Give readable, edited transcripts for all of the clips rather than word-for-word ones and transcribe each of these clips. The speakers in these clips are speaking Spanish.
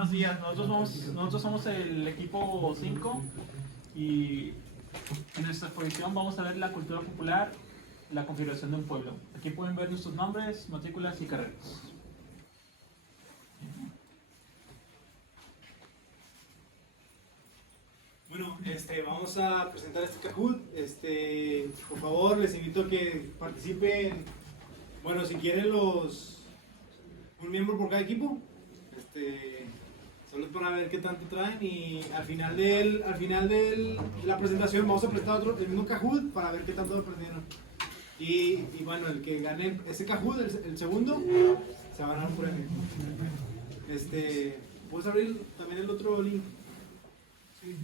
Buenos días, nosotros somos el equipo 5 y en esta exposición vamos a ver la cultura popular, la configuración de un pueblo. Aquí pueden ver nuestros nombres, matrículas y carreras. Bueno, vamos a presentar este Kahoot. Por favor, les invito a que participen. Bueno, si quieren un miembro por cada equipo. Solo para ver qué tanto traen y al final de la presentación vamos a presentar el mismo Kahoot para ver qué tanto aprendieron. Y bueno, el que gane ese Kahoot, el segundo, se va a ganar un premio. ¿Puedes abrir también el otro link? Sí.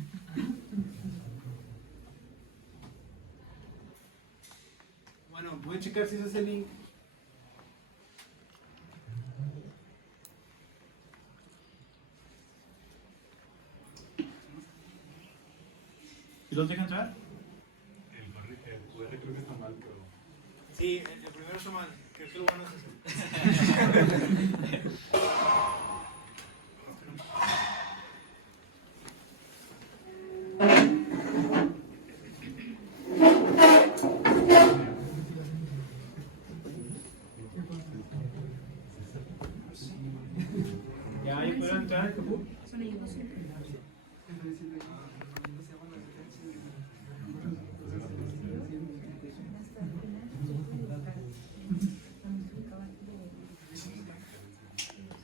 Bueno, pueden checar si ese es el link. ¿Y los dejan entrar? El QR creo que está mal, pero... Sí, el primero está mal. Creo que lo bueno es ese. ¿Ya ahí pueden entrar?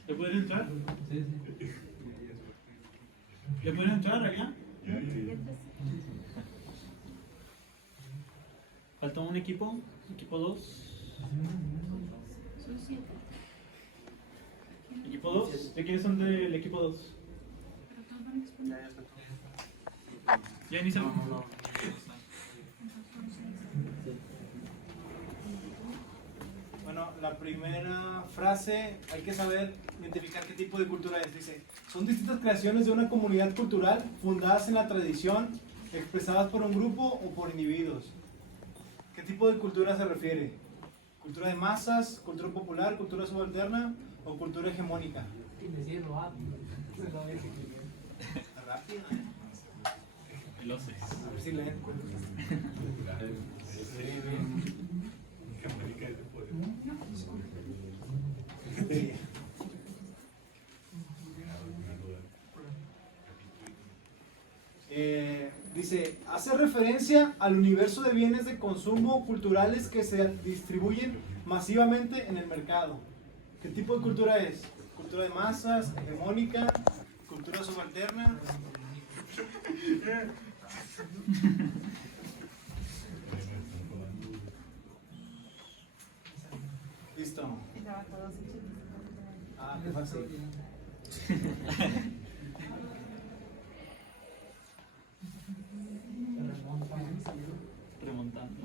¿Le pueden entrar? Sí. ¿Le pueden entrar allá? Falta un equipo 2. ¿Equipo 2? ¿De quiénes son del equipo 2? ¿Ya inició? Bueno, la primera frase, hay que saber identificar qué tipo de cultura es. Dice, son distintas creaciones de una comunidad cultural fundadas en la tradición, expresadas por un grupo o por individuos. ¿Qué tipo de cultura se refiere? ¿Cultura de masas, cultura popular, cultura subalterna o cultura hegemónica? Rápido, Lo sé. A ver si leen. Dice, hace referencia al universo de bienes de consumo culturales que se distribuyen masivamente en el mercado. ¿Qué tipo de cultura es? ¿Cultura de masas, hegemónica, cultura subalterna? Listo. Ah, qué fácil. Remontando.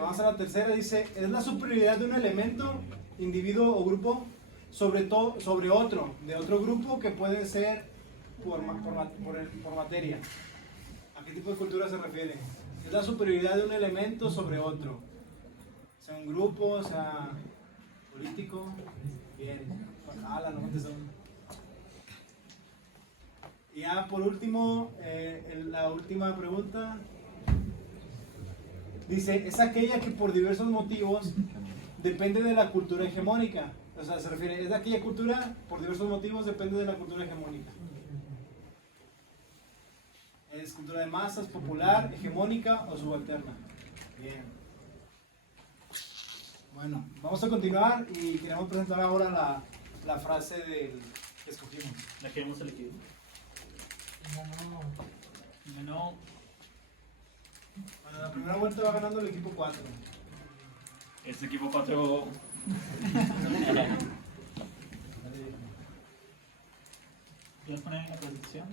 Vamos a la tercera, dice, es la superioridad de un elemento, individuo o grupo sobre otro, de otro grupo que puede ser por materia. ¿A qué tipo de cultura se refiere? Es la superioridad de un elemento sobre otro, sea un grupo, sea político. Bien, no contestó. Y ya por último, la última pregunta. Dice, es aquella que por diversos motivos depende de la cultura hegemónica. O sea, se refiere, es aquella cultura por diversos motivos depende de la cultura hegemónica. Es cultura de masas, popular, hegemónica o subalterna. Bien. Bueno, vamos a continuar y queremos presentar ahora la frase que escogimos. La que hemos elegido. Ganó. Bueno, la primera vuelta va ganando el equipo 4. Este equipo 4. ¿Quieres poner en la presentación?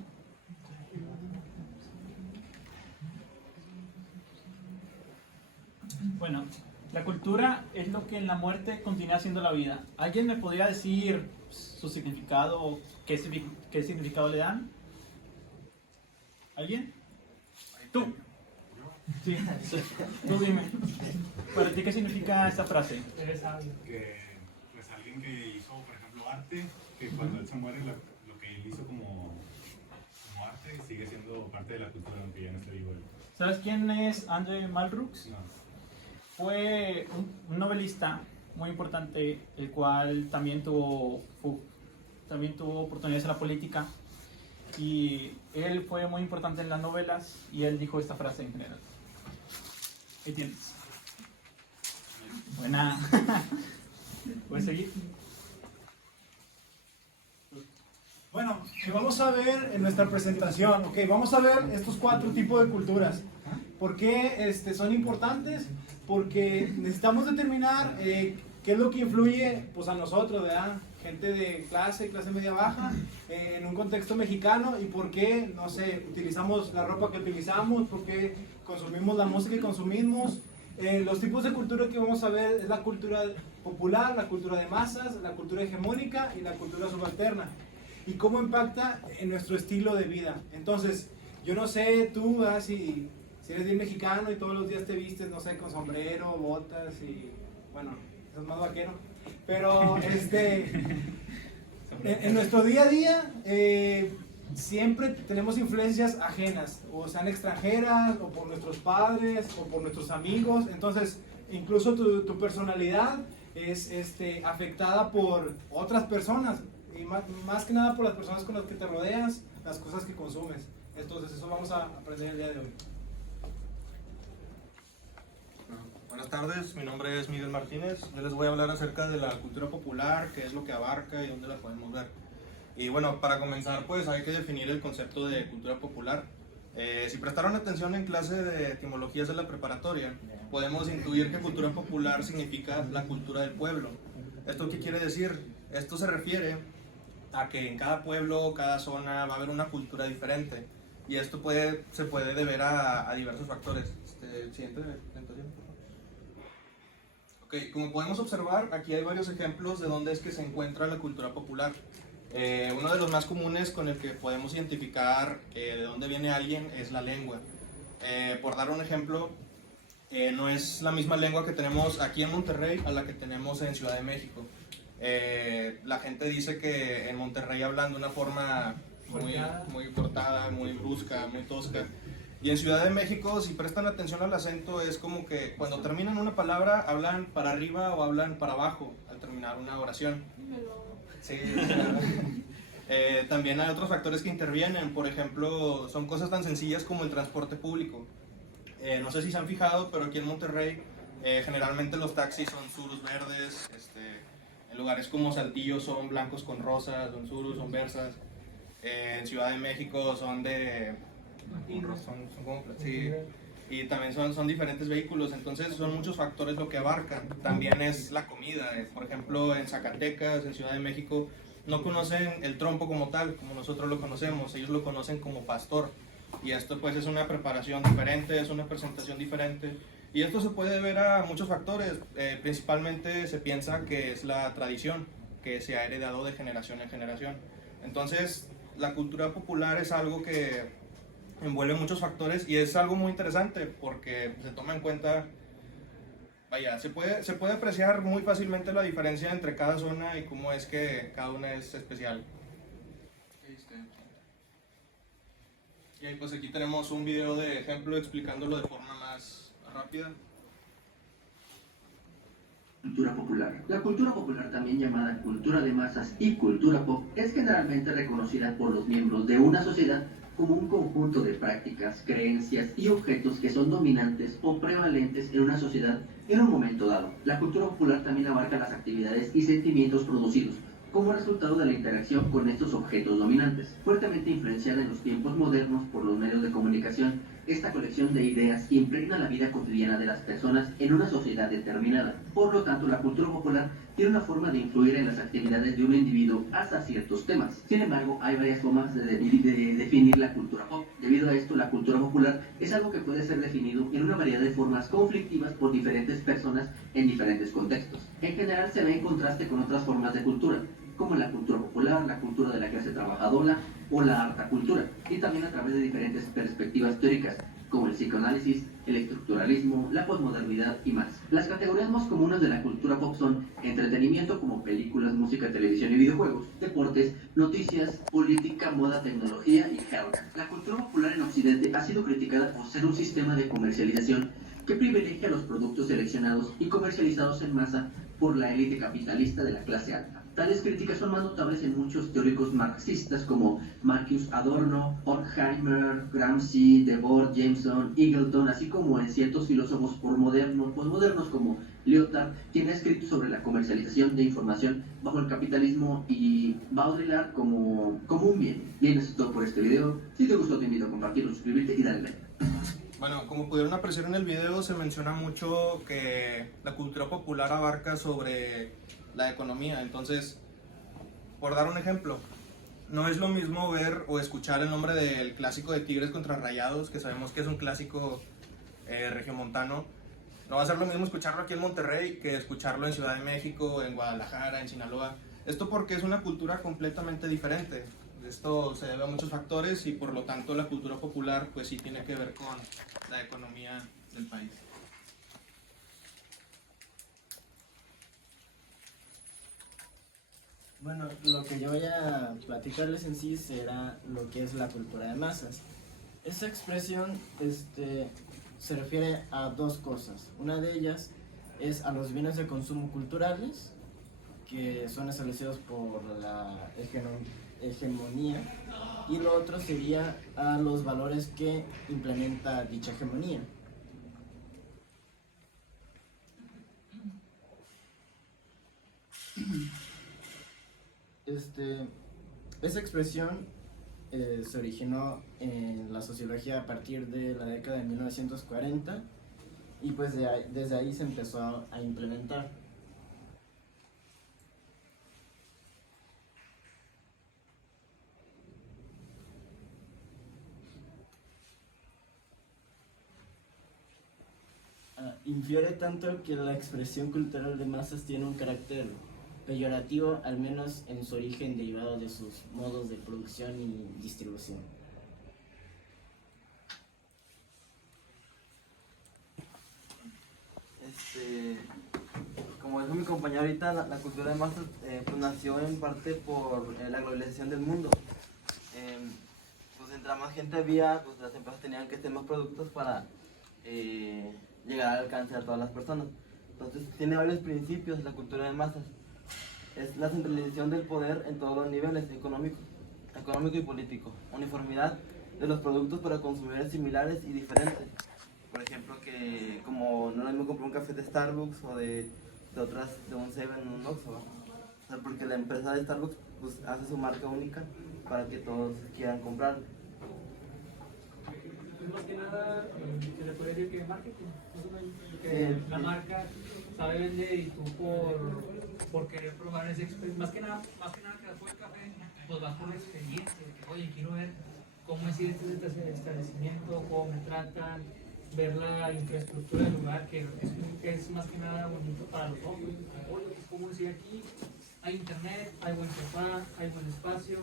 Bueno, la cultura es lo que en la muerte continúa siendo la vida. ¿Alguien me podría decir su significado o qué significado le dan? ¿Alguien? ¿Tú? Sí, tú dime. ¿Para ti qué significa esta frase? Que pues alguien que hizo, por ejemplo, arte, que cuando él se muere lo que él él hizo como arte y sigue siendo parte de la cultura, aunque ya no esté vivo él. ¿Sabes quién es Andrzej Malraux? No. Fue un novelista muy importante, el cual también tuvo oportunidades en la política, y él fue muy importante en las novelas, y él dijo esta frase en general. Ahí tienes. Buena. ¿Puedes seguir? Bueno, vamos a ver en nuestra presentación, vamos a ver estos 4 tipos de culturas. ¿Por qué son importantes? Porque necesitamos determinar qué es lo que influye pues, a nosotros, ¿verdad? Gente de clase media baja, en un contexto mexicano, y por qué, no sé, utilizamos la ropa que utilizamos, por qué consumimos la música que consumimos. Los tipos de cultura que vamos a ver es la cultura popular, la cultura de masas, la cultura hegemónica y la cultura subalterna. Y cómo impacta en nuestro estilo de vida. Entonces, yo no sé tú, ¿verdad? Si eres bien mexicano y todos los días te vistes, no sé, con sombrero, botas y, bueno, eso es más vaquero. Pero, en nuestro día a día, siempre tenemos influencias ajenas, o sean extranjeras, o por nuestros padres, o por nuestros amigos. Entonces, incluso tu personalidad es afectada por otras personas, y más que nada por las personas con las que te rodeas, las cosas que consumes. Entonces, eso vamos a aprender el día de hoy. Buenas tardes, mi nombre es Miguel Martínez. Yo les voy a hablar acerca de la cultura popular, qué es lo que abarca y dónde la podemos ver. Y bueno, para comenzar, pues hay que definir el concepto de cultura popular. Si prestaron atención en clase de etimologías de la preparatoria, podemos intuir que cultura popular significa la cultura del pueblo. ¿Esto qué quiere decir? Esto se refiere a que en cada pueblo, cada zona va a haber una cultura diferente. Y esto se puede deber a diversos factores. Siguiente presentación. Ok, como podemos observar, aquí hay varios ejemplos de dónde es que se encuentra la cultura popular. Uno de los más comunes con el que podemos identificar de dónde viene alguien es la lengua. Por dar un ejemplo, no es la misma lengua que tenemos aquí en Monterrey a la que tenemos en Ciudad de México. La gente dice que en Monterrey hablan de una forma muy cortada, muy brusca, muy tosca. Y en Ciudad de México, si prestan atención al acento, es como que cuando terminan una palabra, hablan para arriba o hablan para abajo al terminar una oración. Sí, también hay otros factores que intervienen. Por ejemplo, son cosas tan sencillas como el transporte público. No sé si se han fijado, pero aquí en Monterrey generalmente los taxis son surus verdes. En lugares como Saltillo son blancos con rosas, son surus, son versas. En Ciudad de México son de... sí, y también son diferentes vehículos. Entonces son muchos factores lo que abarcan. También es la comida. Por ejemplo, en Zacatecas, en Ciudad de México, no conocen el trompo como tal, como nosotros lo conocemos. Ellos lo conocen como pastor. Y esto pues es una preparación diferente, es una presentación diferente. Y esto se puede ver a muchos factores. Principalmente se piensa que es la tradición, que se ha heredado de generación en generación. Entonces, la cultura popular es algo que envuelve muchos factores y es algo muy interesante porque se toma en cuenta, vaya, se puede apreciar muy fácilmente la diferencia entre cada zona y cómo es que cada una es especial. Y ahí, pues aquí tenemos un video de ejemplo explicándolo de forma más rápida. Cultura popular. La cultura popular, también llamada cultura de masas y cultura pop, es generalmente reconocida por los miembros de una sociedad como un conjunto de prácticas, creencias y objetos que son dominantes o prevalentes en una sociedad en un momento dado. La cultura popular también abarca las actividades y sentimientos producidos como resultado de la interacción con estos objetos dominantes. Fuertemente influenciada en los tiempos modernos por los medios de comunicación, esta colección de ideas impregna la vida cotidiana de las personas en una sociedad determinada. Por lo tanto, la cultura popular tiene una forma de influir en las actividades de un individuo hasta ciertos temas. Sin embargo, hay varias formas de definir la cultura pop. Debido a esto, la cultura popular es algo que puede ser definido en una variedad de formas conflictivas por diferentes personas en diferentes contextos. En general, se ve en contraste con otras formas de cultura, como la cultura popular, la cultura de la clase trabajadora o la alta cultura, y también a través de diferentes perspectivas teóricas, como el psicoanálisis, el estructuralismo, la posmodernidad y más. Las categorías más comunes de la cultura pop son entretenimiento como películas, música, televisión y videojuegos, deportes, noticias, política, moda, tecnología y health. La cultura popular en Occidente ha sido criticada por ser un sistema de comercialización que privilegia los productos seleccionados y comercializados en masa por la élite capitalista de la clase alta. Tales críticas son más notables en muchos teóricos marxistas como Marcus Adorno, Horkheimer, Gramsci, Debord, Jameson, Eagleton, así como en ciertos filósofos posmodernos como Lyotard, quien ha escrito sobre la comercialización de información bajo el capitalismo y Baudrillard como un bien. Bien, eso es todo por este video. Si te gustó te invito a compartirlo, suscribirte y darle like. Bueno, como pudieron apreciar en el video, se menciona mucho que la cultura popular abarca sobre la economía. Entonces, por dar un ejemplo, no es lo mismo ver o escuchar el nombre del clásico de Tigres contra Rayados, que sabemos que es un clásico regiomontano. No va a ser lo mismo escucharlo aquí en Monterrey que escucharlo en Ciudad de México, en Guadalajara, en Sinaloa. Esto porque es una cultura completamente diferente. Esto se debe a muchos factores y por lo tanto la cultura popular pues sí tiene que ver con la economía del país. Bueno, lo que yo voy a platicarles en sí será lo que es la cultura de masas. Esa expresión se refiere a dos cosas. Una de ellas es a los bienes de consumo culturales, que son establecidos por la hegemonía, y lo otro sería a los valores que implementa dicha hegemonía. Esa expresión se originó en la sociología a partir de la década de 1940 y pues desde ahí se empezó a implementar. Infiere tanto que la expresión cultural de masas tiene un carácter peyorativo, al menos en su origen derivado de sus modos de producción y distribución. Como dijo mi compañero ahorita, la cultura de masas pues nació en parte por la globalización del mundo. Pues entre más gente había, pues las empresas tenían que hacer más productos para llegar al alcance a todas las personas. Entonces tiene varios principios la cultura de masas. Es la centralización del poder en todos los niveles, económico y político. Uniformidad de los productos para consumidores similares y diferentes. Por ejemplo, que como no es lo mismo comprar un café de Starbucks o de un Seven o un Oxxo, ¿no? O sea, porque la empresa de Starbucks pues, hace su marca única para que todos quieran comprar. Más que nada, se le puede decir que marketing. Que la marca sabe vender y tú por querer probar ese experiencia. Más que nada que después del café, pues vas por la experiencia. De que, oye, quiero ver cómo es este establecimiento, cómo me tratan, ver la infraestructura del lugar, que es más que nada bonito para los ojos. Oye, ¿cómo decir aquí? Hay internet, hay buen sofá, hay buen espacio.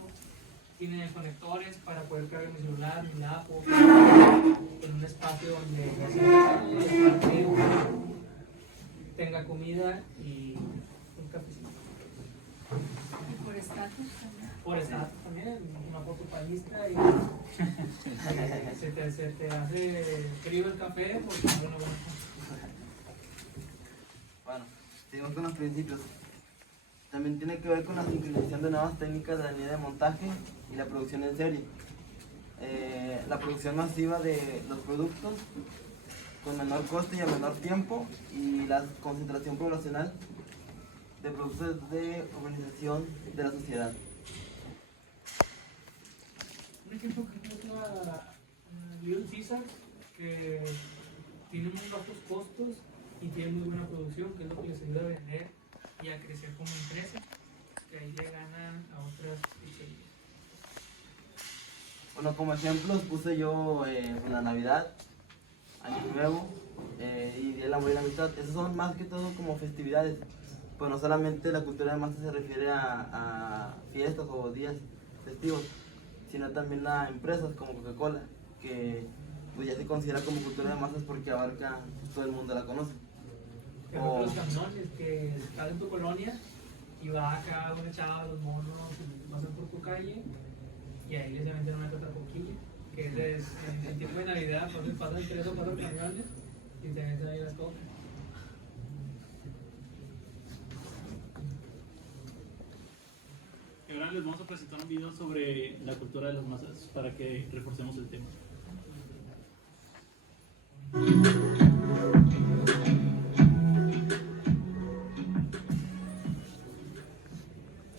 Tiene conectores para poder cargar mi celular, mi laptop, en un espacio donde tenga comida y un cafecito. Y por estatus también. Por estatus también, una foto paisita y se te hace frío el café porque es una buena foto. Bueno, seguimos con los principios. También tiene que ver con la sincronización de nuevas técnicas de la línea de montaje y la producción en serie. La producción masiva de los productos con menor coste y a menor tiempo, y la concentración poblacional de productos de organización de la sociedad. Un ejemplo que es la Little Caesar, que tiene muy bajos costos y tiene muy buena producción, que es lo que les ayuda a vender y a crecer como empresa, que ahí le ganan a otras pizzerías. Bueno, como ejemplos puse yo la Navidad, Año Nuevo y Día del Amor y la Amistad. Esos son más que todo como festividades, pues no solamente la cultura de masas se refiere a fiestas o días festivos, sino también a empresas como Coca-Cola, que pues ya se considera como cultura de masas porque abarca, todo el mundo la conoce. Por ejemplo, los camiones que están en tu colonia y va acá una chava, los monos, pasan por tu calle y ahí les meten una que otra coquilla, que es en tiempo de Navidad, entonces pasan 3 o 4 camiones y te meten ahí las cosas. Y ahora les vamos a presentar un video sobre la cultura de las masas para que reforcemos el tema.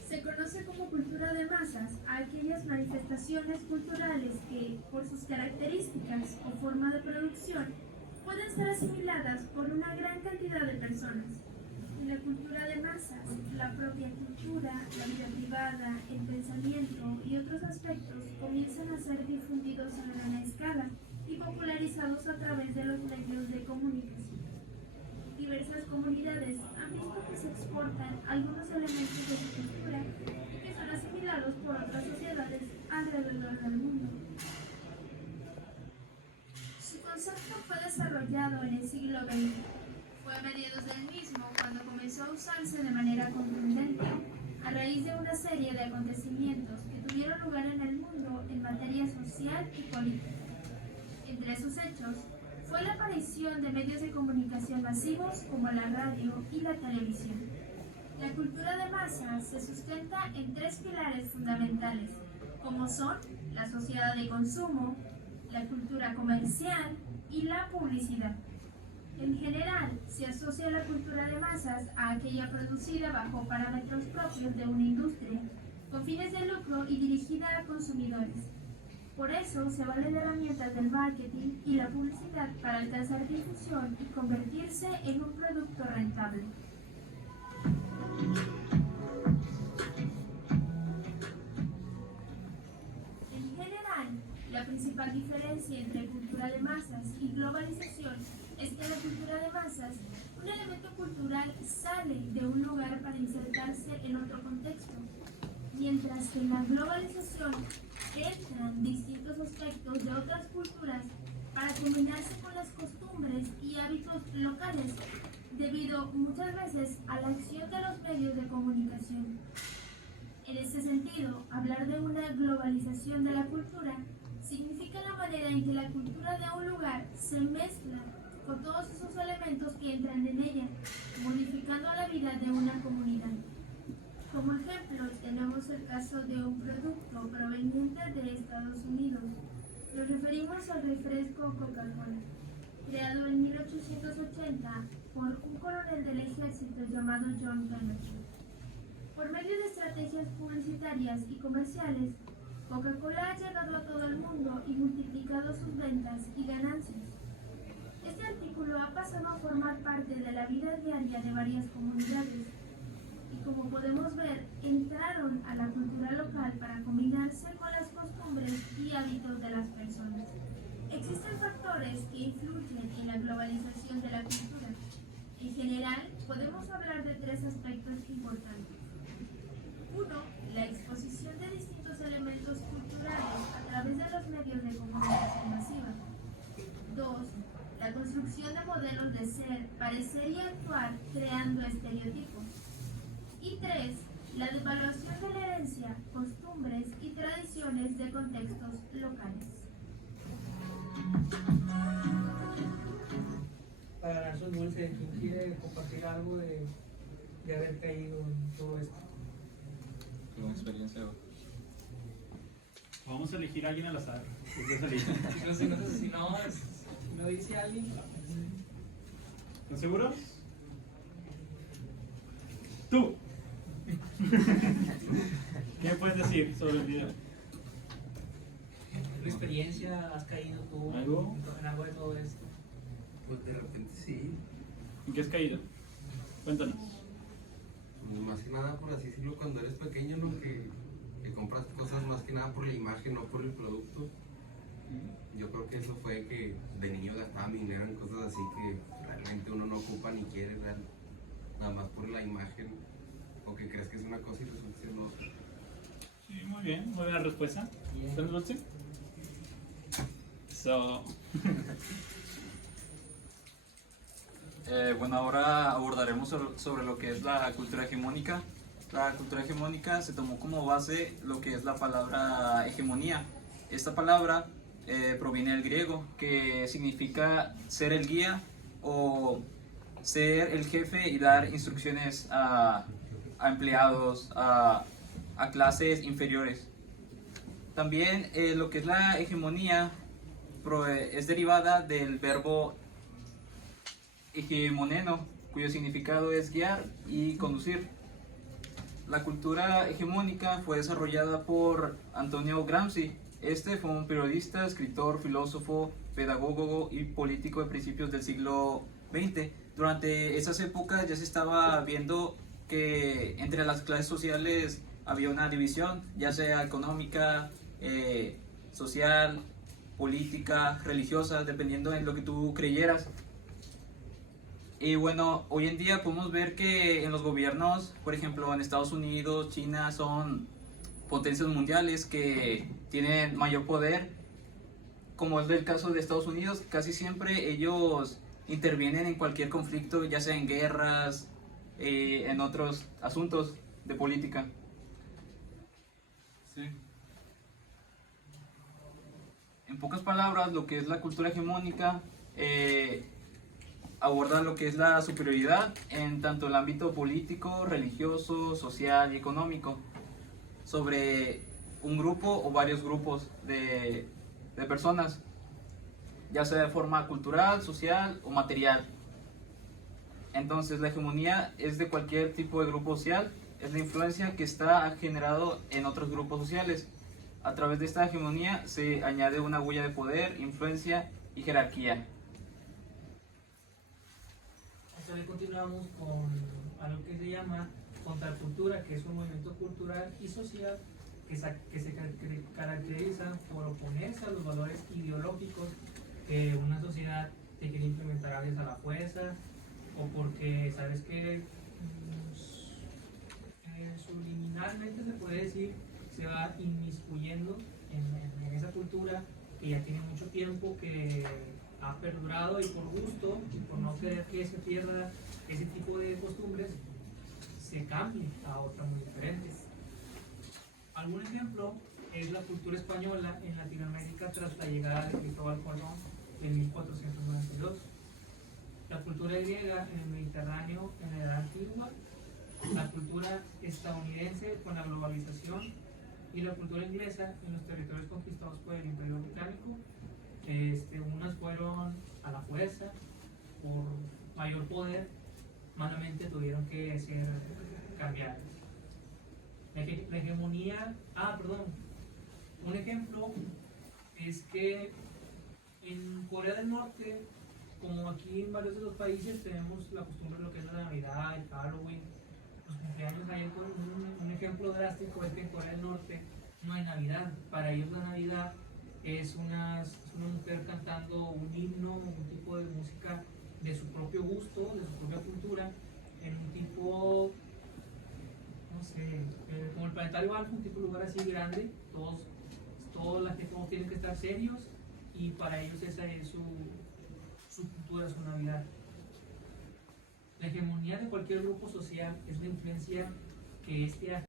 Se conoce como cultura de masas a aquellas manifestaciones culturales que, por sus características o forma de producción, pueden ser asimiladas por una gran cantidad de personas. En la cultura de masas, la propia cultura, la vida privada, el pensamiento y otros aspectos comienzan a ser difundidos a gran escala y popularizados a través de los medios de comunicación. Diversas comunidades han visto que se exportan algunos elementos de su cultura y que son asimilados por otras sociedades alrededor del mundo. Su concepto fue desarrollado en el siglo XX. Fue a mediados del mismo cuando comenzó a usarse de manera contundente a raíz de una serie de acontecimientos que tuvieron lugar en el mundo en materia social y política. Entre esos hechos fue la aparición de medios de comunicación masivos como la radio y la televisión. La cultura de masas se sustenta en 3 pilares fundamentales, como son la sociedad de consumo, la cultura comercial y la publicidad. En general, se asocia la cultura de masas a aquella producida bajo parámetros propios de una industria, con fines de lucro y dirigida a consumidores. Por eso se vale de herramientas del marketing y la publicidad para alcanzar difusión y convertirse en un producto rentable. En general, la principal diferencia entre cultura de masas y globalización es que en la cultura de masas, un elemento cultural sale de un lugar para insertarse en otro contexto, mientras que en la globalización entran distintos aspectos de otras culturas para combinarse con las costumbres y hábitos locales, debido muchas veces a la acción de los medios de comunicación. En este sentido, hablar de una globalización de la cultura significa la manera en que la cultura de un lugar se mezcla con todos esos elementos que entran en ella, modificando la vida de una comunidad. Como ejemplo, tenemos el caso de un producto proveniente de Estados Unidos. Nos referimos al refresco Coca-Cola, creado en 1880 por un coronel del ejército llamado John Pemberton. Por medio de estrategias publicitarias y comerciales, Coca-Cola ha llegado a todo el mundo y multiplicado sus ventas y ganancias. Este artículo ha pasado a formar parte de la vida diaria de varias comunidades y, como podemos ver, entraron a la cultura local para combinarse con las costumbres y hábitos de las personas. Existen factores que influyen en la globalización de la cultura. En general, podemos hablar de 3 aspectos importantes. 1. La exposición de distintos elementos culturales a través de los medios de comunicación masiva. 2. La construcción de modelos de ser, parecer y actuar creando estereotipos. Y 3. La devaluación de la herencia, costumbres y tradiciones de contextos locales. Para ganar su dulce, ¿quién quiere compartir algo de haber caído en todo esto? Una experiencia. Vamos a elegir a alguien al azar. Si no dice alguien. ¿Están seguros? Tú. ¿Qué me puedes decir sobre el video? ¿Tu experiencia has caído tú ¿Algo? en algo de todo esto? Pues de repente sí. ¿En qué has caído? Cuéntanos. Más que nada, por así decirlo, cuando eres pequeño, ¿no? Que compras cosas más que nada por la imagen, no por el producto. Yo creo que eso fue que de niño gastaba mi dinero en cosas así que realmente uno no ocupa ni quiere, nada más por la imagen, o que crees que es una cosa y resulta ser otra. Sí, muy bien, muy buena respuesta. ¿Estás dulce? Eso. Bueno, ahora abordaremos sobre lo que es la cultura hegemónica. La cultura hegemónica se tomó como base lo que es la palabra hegemonía. Esta palabra proviene del griego, que significa ser el guía o ser el jefe y dar instrucciones a empleados, a clases inferiores. También lo que es la hegemonía es derivada del verbo hegemoneno, cuyo significado es guiar y conducir. La cultura hegemónica fue desarrollada por Antonio Gramsci. Este fue un periodista, escritor, filósofo, pedagogo y político de principios del siglo XX. Durante esas épocas ya se estaba viendo que entre las clases sociales había una división, ya sea económica, social, política, religiosa, dependiendo en lo que tú creyeras. Y bueno, hoy en día podemos ver que en los gobiernos, por ejemplo en Estados Unidos, China, son potencias mundiales que tienen mayor poder, como es el caso de Estados Unidos. Casi siempre ellos intervienen en cualquier conflicto, ya sea en guerras, en otros asuntos de política. Sí. En pocas palabras, lo que es la cultura hegemónica aborda lo que es la superioridad en tanto el ámbito político, religioso, social y económico sobre un grupo o varios grupos de personas, ya sea de forma cultural, social o material. Entonces la hegemonía es de cualquier tipo de grupo social, es la influencia que está generado en otros grupos sociales. A través de esta hegemonía se añade una huella de poder, influencia y jerarquía. Entonces continuamos con algo que se llama contracultura, que es un movimiento cultural y social que se caracteriza por oponerse a los valores ideológicos que una sociedad te quiere implementar a veces a la fuerza, o porque sabes que subliminalmente, se puede decir, se va inmiscuyendo en esa cultura que ya tiene mucho tiempo, que ha perdurado, y por gusto y por no querer que se pierda ese tipo de costumbres, se cambie a otra muy diferente. Algún ejemplo es la cultura española en Latinoamérica tras la llegada de Cristóbal Colón en 1492, la cultura griega en el Mediterráneo en la Edad Antigua, la cultura estadounidense con la globalización y la cultura inglesa en los territorios conquistados por el Imperio Británico. Unas fueron a la fuerza, por mayor poder, malamente tuvieron que ser cambiadas. La hegemonía, un ejemplo es que en Corea del Norte, como aquí en varios de los países, tenemos la costumbre de lo que es la Navidad, el Halloween, los cumpleaños. Hay un ejemplo drástico es que en Corea del Norte no hay Navidad. Para ellos la Navidad es una mujer cantando un himno, un tipo de música de su propio gusto, de su propia cultura, en un tipo, no sé, como el Planetario Alfa, un tipo de lugar así grande, todos tienen que estar serios, y para ellos esa es su cultura, su Navidad. La hegemonía de cualquier grupo social es la influencia que este